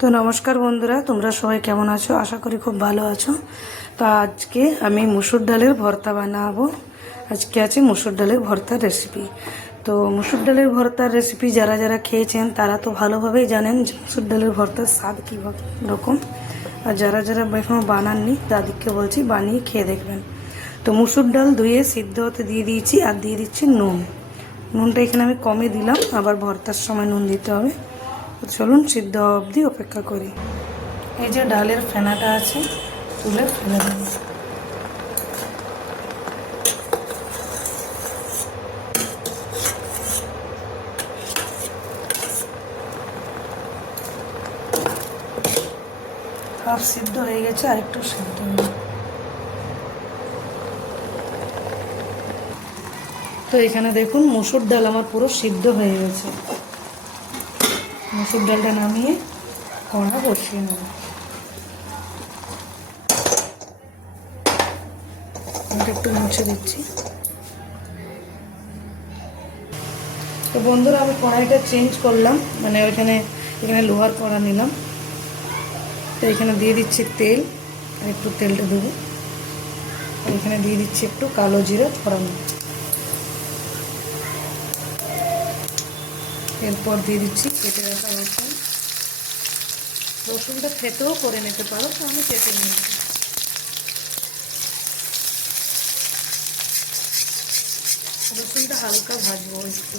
তো নমস্কার বন্ধুরা, তোমরা সবাই কেমন আছো? আশা করি খুব ভালো আছো। তো আজকে আমি মুসুর ডালের ভর্তা বানাবো। আজকে আছে মুসুর ডালের ভর্তার রেসিপি। তো মুসুর ডালের ভর্তার রেসিপি যারা যারা খেয়েছেন তারা তো ভালোভাবেই জানেন যে মুসুর ডালের ভর্তার স্বাদ কী রকম। আর যারা যারা এখনও বানাননি তাদেরকে বলছি বানিয়ে খেয়ে দেখবেন। তো মুসুর ডাল ধুয়ে সিদ্ধ হতে দিয়ে দিয়েছি আর দিয়ে দিচ্ছি নুন। নুনটা এখানে আমি কমে দিলাম, আবার ভর্তার সময় নুন দিতে হবে। চলুন সিদ্ধ অবধি অপেক্ষা করি। এই যে ডালের ফেনাটা আছে, তুলে ফেলে দেব। হাফ সিদ্ধ হয়ে গেছে, আর একটু সিদ্ধ হবে। তো এখানে দেখুন মুসুর ডাল আমার পুরো সিদ্ধ হয়ে গেছে। মুসুর ডালটা নামিয়ে কড়া বসিয়ে নেব। একটু মুছে দিচ্ছি। তো বন্ধুরা, আমি কড়াইটা চেঞ্জ করলাম, মানে এখানে লোহার কড়া নিলাম। তো এখানে দিয়ে দিচ্ছি তেল, আর একটু তেলটা দেবো। আর এখানে দিয়ে দিচ্ছি একটু কালো জিরে ফোড়ন। এরপর দিয়ে দিচ্ছি কেটে রাখা রসুন। রসুনটা থেতেও করে নিতে পারো, তো আমি কেটে নিয়েছি। রসুনটা হালকা ভাজবো একটু।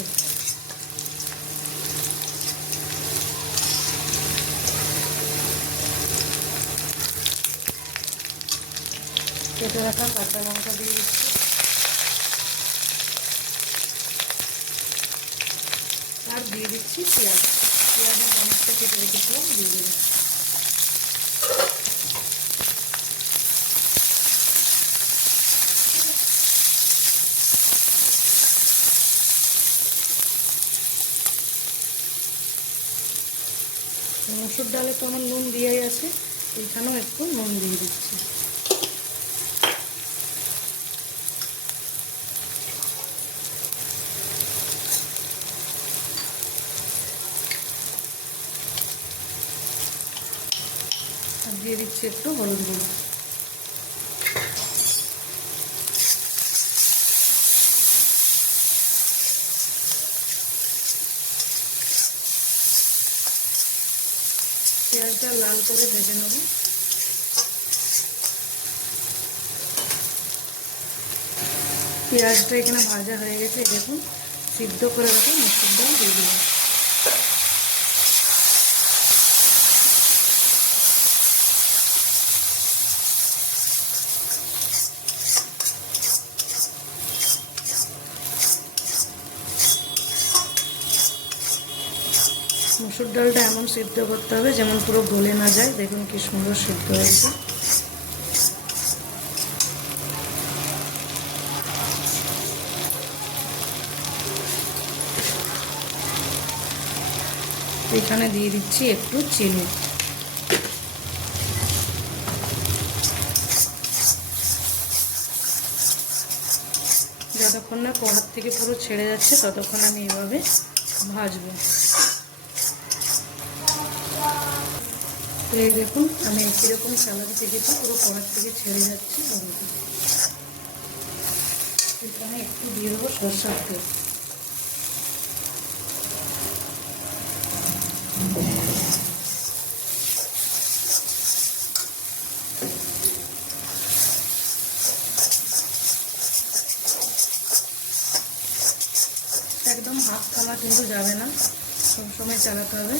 কেটে রাখা কাঁচা লঙ্কা দিয়ে দিচ্ছি। আর দিয়ে দিচ্ছি পেঁয়াজ। পেঁয়াজ আমি অনেকটা কেটে রেখেছিলাম, দিয়ে দিলাম। মসুর ডালে তো আমার নুন দিয়েই আছে, এইখানেও একটু নুন দিয়ে দিচ্ছি। আর দিয়ে দিচ্ছি একটু হলুদ গুঁড়ো। পেঁয়াজটা লাল করে ভেজে নেব। পেঁয়াজটা এখানে ভাজা হয়ে গেছে, দেখুন সিদ্ধ করে রাখা মুসুর ডাল দিয়ে দিলাম। মুসুর ডালটা এমন সিদ্ধ করতে হবে যেমন পুরো গলে না যায়। দেখুন কি সুন্দর সিদ্ধ হয়েছে। এখানে দিয়ে দিচ্ছি একটু চিনি। যতক্ষণ না কড়ার থেকে পুরো ছেড়ে যাচ্ছে ততক্ষণ আমি এভাবে ভাজবো। তো এই দেখুন আমি কীরকম চালাতে শিখেছি, পুরো কড়ার থেকে ছেড়ে যাচ্ছে। এখানে একটু দিয়ে দেবো সরষের তেল। একদম হাত থালা কিন্তু যাবে না, সবসময় চালাতে হবে।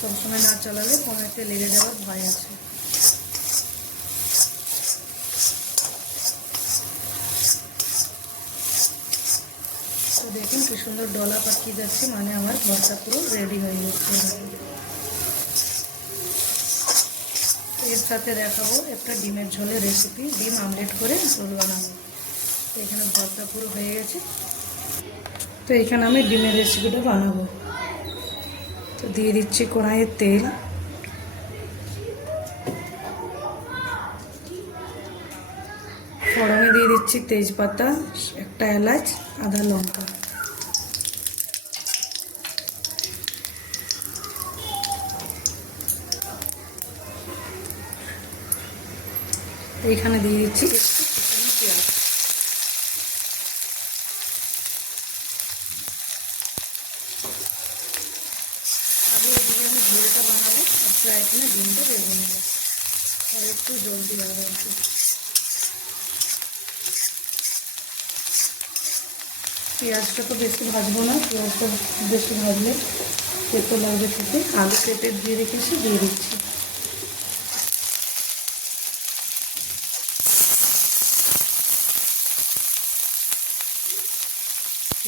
সবসময় না চালালে কড়াইতে লেগে যাওয়ার ভয় আছে। তো দেখুন কি সুন্দর ডলা পাকিয়ে যাচ্ছে, মানে আমার ভর্তা পুরো রেডি হয়ে যাচ্ছে। এর সাথে দেখাবো একটা ডিমের ঝোলের রেসিপি। ডিম আমলেট করে ঝোল বানাবো। তো এখানে ভর্তা পুরো হয়ে গেছে। তো এখানে আমি ডিমের রেসিপিটা বানাবো। তো দিয়ে দিচ্ছি কড়াইয়ে তেল। ফোড়নে দিয়ে দিচ্ছি তেজপাতা, একটা এলাচ, আদা লঙ্কা। এইখানে দিয়ে দিচ্ছি একটু কুচানো পেঁয়াজ। আগে এদিকে আমি ঝোলটা বানাবো, আর এখানে ডিমটা ভেজে নেবো, আর একটু জলদি হবে একটু। পেঁয়াজটা তো বেশি ভাজবো না, পেঁয়াজটা বেশি ভাজলে তেতো লাগবে খেতে। আলু কেটে দিয়ে রেখেছি, দিয়ে দিচ্ছি।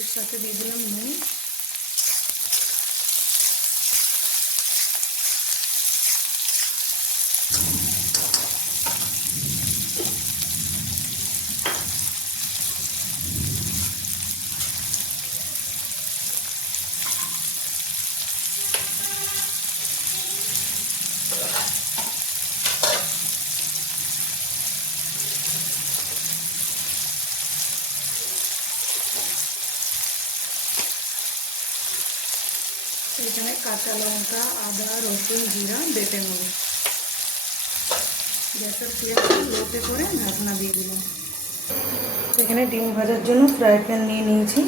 এর সাথে দিয়ে দিলাম নুন, এখানে কাঁচা লঙ্কা, আদা, রসুন, জিরা বেটে নেব। গ্যাসের ফ্লেমটা লোতে করে ঢাকনা দিয়ে দিলাম। এখানে ডিম ভাজার জন্য ফ্রাই প্যান নিয়ে নিয়েছি,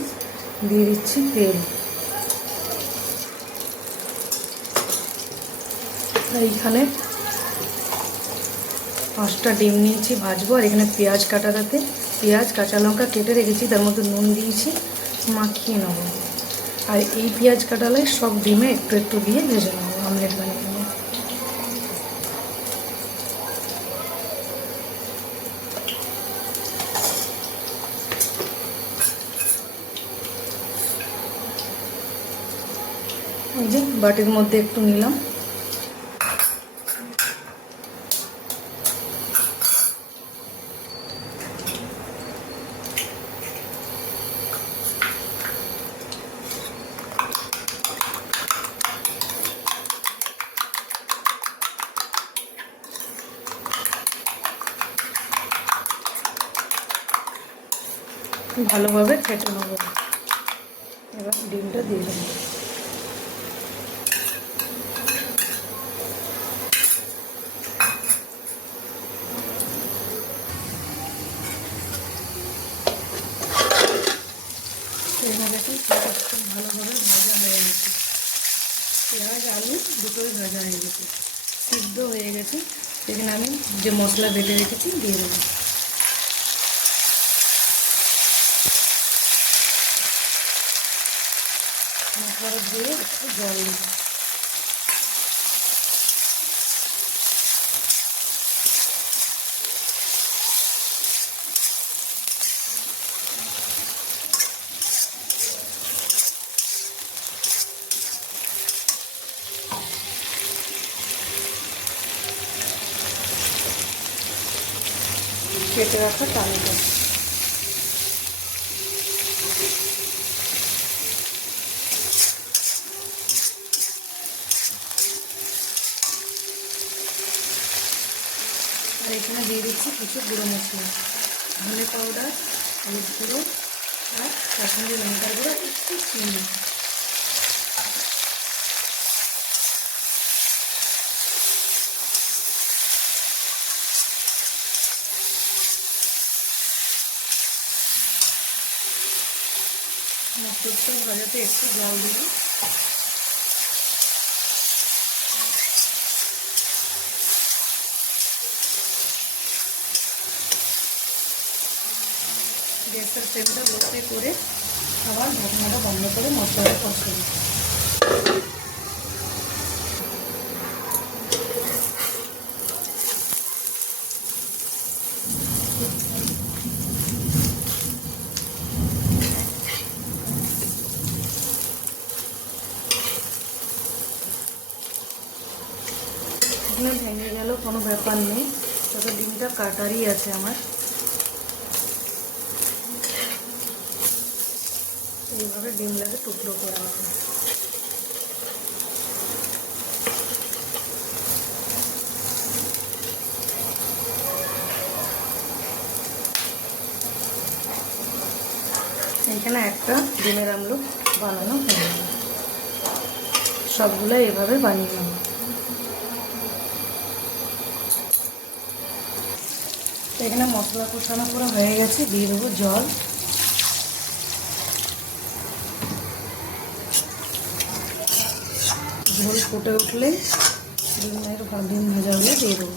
দিয়ে দিচ্ছি তেল। এইখানে 5টা ডিম নিয়েছি ভাজবো। আর এখানে পেঁয়াজ কাটাতে পেঁয়াজ কাঁচা লঙ্কা কেটে রেখেছি, তার মধ্যে নুন দিয়েছি, মাখিয়ে নেব। আর এই পেঁয়াজ কাটালে সব ডিমে একটু একটু দিয়ে ভেজে নেবো, আমলেট বানিয়ে নেবো। এই যে বাটির মধ্যে একটু নিলাম। ভালোভাবে ফেটে নেব। এবার ডিমটা দিয়ে দেবো। এখানে দেখুন পেঁয়াজ খুব ভালোভাবে ভাজা হয়ে গেছে। পেঁয়াজ আলু দুটোই ভাজা হয়ে গেছে, সিদ্ধ হয়ে গেছে। সেখানে আমি যে মশলা বেটে রেখেছি দিয়ে দেবো। মশলাটা দিয়ে একটু জল দেবো। কেটে রাখা টমেটো, আর এখানে দিয়ে দিচ্ছি কিছু গুঁড়ো মশলা, ধনে পাউডার, হলুদ গুঁড়ো, আর কাশ্মীরি লঙ্কার গুঁড়ো, একটু চিনি। মসুরটা ভাজাতে একটু জল দেব। গ্যাসের ফ্লেমটা লোতে করে আবার ঢাকনাটা বন্ধ করে মশলাটা কষাবো। এখানে ভেঙে গেল কোনো ব্যাপার নেই, তবে ডিমটা কাটারই আছে আমার। এইভাবে ডিমটাকে টুকরো করা হবে। এখানে একটা ডিমের আমলেট বানানো হয়ে গেল। সবগুলো এভাবে বানিয়ে নেব। তো এখানে মশলা কষানো পুরো হয়ে গেছে, দিয়ে দেবো জল। ঝোল ফুটে উঠলে ডিম ভাজা হলে দিয়ে দেবো।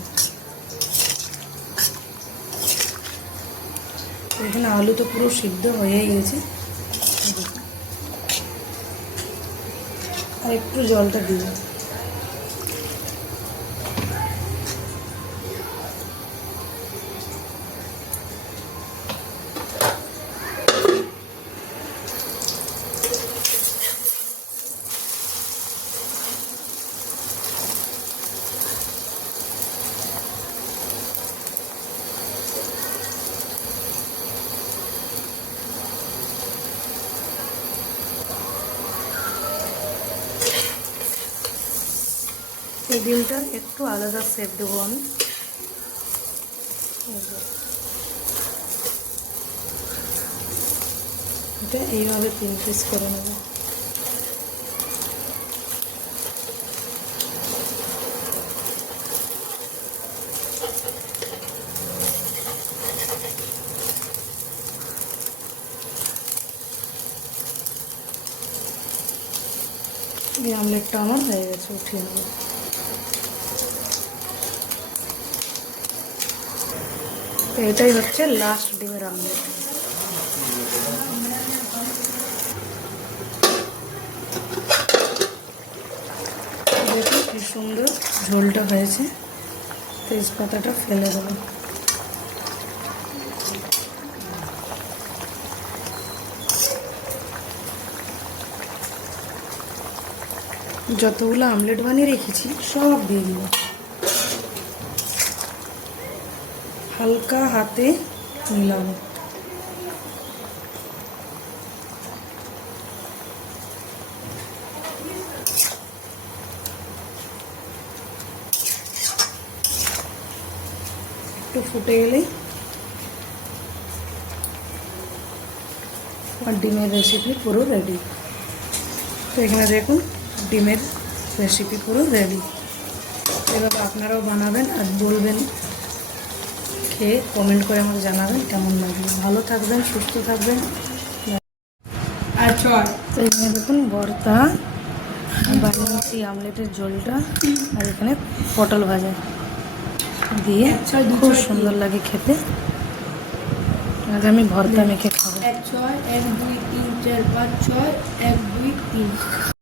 এখানে আলু তো পুরো সিদ্ধ হয়েই গেছে, আর একটু জলটা দিব। এই ডিমটার একটু আলাদা শেপ দেবো আমি। এটা এইভাবে 3 পিস করে নেব। এই আমলেটটা আমার হয়ে গেছে, উঠিয়ে নেব। তো এটাই হচ্ছে লাস্ট ডিমের আমলেট। দেখুন কি সুন্দর ঝোলটা হয়েছে। তেজপাতাটা ফেলে দেবো। যতগুলো আমলেট বানিয়ে রেখেছি সব দিয়ে দিব। হালকা হাতে মিলাবো। একটু ফুটে গেলেই আর ডিমের রেসিপি পুরো রেডি। তো এখানে দেখুন ডিমের রেসিপি পুরো রেডি। এভাবে আপনারাও বানাবেন আর বলবেন, খেয়ে কমেন্ট করে আমাকে জানাবেন কেমন লাগবে। ভালো থাকবেন, সুস্থ থাকবেন। আচ্ছা, তো এখানে দেখুন ভর্তা বানিয়েছি, আমলেটের ঝোলটা, আর এখানে পটল ভাজা দিয়ে খুব সুন্দর লাগে খেতে। আগে আমি ভর্তা মেখে খাবো। 1 6 1 2 3 4 5 6 1 2 3